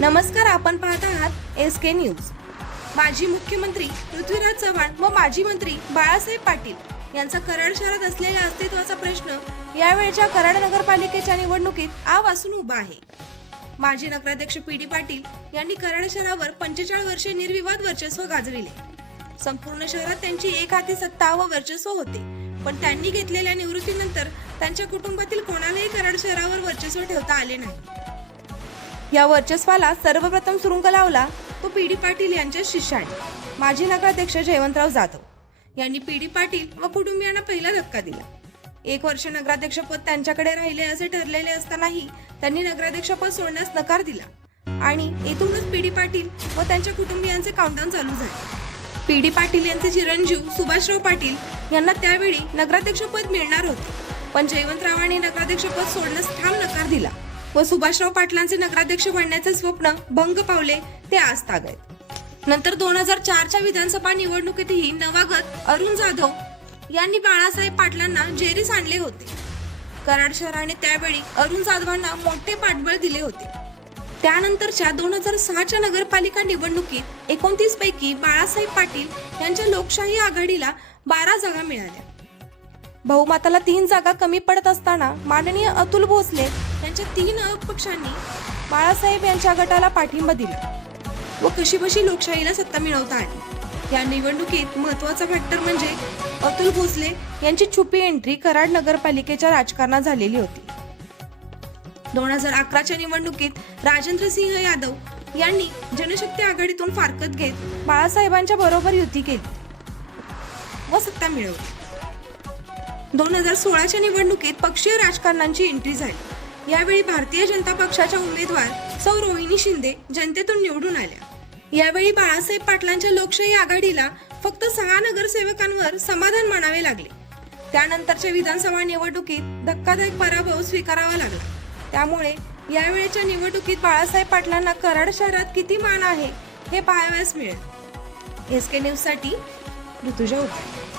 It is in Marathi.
नमस्कार आपण पाहत आहात एस के न्यूज माजी मुख्यमंत्री पृथ्वीराज चव्हाण व माजी मंत्री बाळासाहेब पाटील यांचा कराड शहरात असलेल्या अस्तित्वाचा प्रश्न यावेळच्या कराड नगरपालिकेच्या निवडणुकीत आ वासून उभा आहे. माजी नगराध्यक्ष पी डी पाटील यांनी कराड शहरावर पंचेचाळीस वर्षे निर्विवाद वर्चस्व गाजविले. संपूर्ण शहरात त्यांची एक हाती सत्ता व वर्चस्व होते. पण त्यांनी घेतलेल्या निवृत्तीनंतर त्यांच्या कुटुंबातील कोणालाही कराड शहरावर वर्चस्व ठेवता आले नाही. या वर्चस्वाला सर्वप्रथम सुरुंग लावला तो पी डी पाटील यांच्या शिष्याने. माजी नगराध्यक्ष जयवंतराव जाधव यांनी पी डी पाटील व कुटुंबियांना पहिला धक्का दिला. एक वर्ष नगराध्यक्षपद त्यांच्याकडे राहिले असे ठरलेले असतानाही त्यांनी नगराध्यक्षपद सोडण्यास नकार दिला आणि येथूनच पी डी पाटील व त्यांच्या कुटुंबियांचे काउंटडाऊन चालू झाले. पी डी पाटील यांचे चिरंजीव सुभाषराव पाटील यांना त्यावेळी नगराध्यक्षपद मिळणार होते. पण जयवंतरावांनी नगराध्यक्षपद सोडण्यास ठाम नकार दिला. व सुभाषराव पाटलांचे नगराध्यक्ष बनण्याचे स्वप्न भंग पावले ते आज तागत नंतर दोन हजार चारच्या विधानसभा निवडणुकीतही नवागत अरुण जाधव यांनी बाळासाहेब पाटलांना जेरीस आणले होते. कराड शहराने त्यावेळी अरुण जाधवांना मोठे पाठबळ दिले होते. त्यानंतरच्या दोन हजार सहाच्या नगरपालिका निवडणुकीत एकोणतीस पैकी बाळासाहेब पाटील यांच्या लोकशाही आघाडीला बारा जागा मिळाल्या. बहुमताला तीन जागा कमी पडत असताना माननीय अतुल भोसले त्यांच्या तीन पक्षांनी बाळासाहेब यांच्या गटाला पाठिंबा दिला. व कशीबशी लोकशाहीला सत्ता मिळवता आली. या निवडणुकीत महत्त्वाचा फॅक्टर म्हणजे अतुल भोसले यांची छुपी एंट्री कराड नगरपालिकेच्या राजकारणात झालेली होती. दोन हजार अकराच्या निवडणुकीत राजेंद्र सिंह यादव यांनी जनशक्ती आघाडीतून फारकत घेत बाळासाहेबांच्या बरोबर युती केली. व सत्ता मिळवली. दोन हजार सोळाच्या निवडणुकीत पक्षीय राजकारणांची एंट्री झाली. यावेळी भारतीय जनता पक्षाच्या उमेदवार सौ रोहिणी शिंदे जनतेतून निवडून आल्या. यावेळी बाळासाहेब पाटलांच्या लोकशाही आघाडीला फक्त सहा नगरसेवकांवर समाधान मानावे लागले. त्यानंतरच्या विधानसभा निवडणुकीत धक्कादायक पराभव स्वीकारावा लागला. त्यामुळे यावेळेच्या निवडणुकीत बाळासाहेब पाटलांना कराड शहरात किती मान आहे हे पाहावयास मिळेल. एस के न्यूजसाठी ऋतुजा उपाय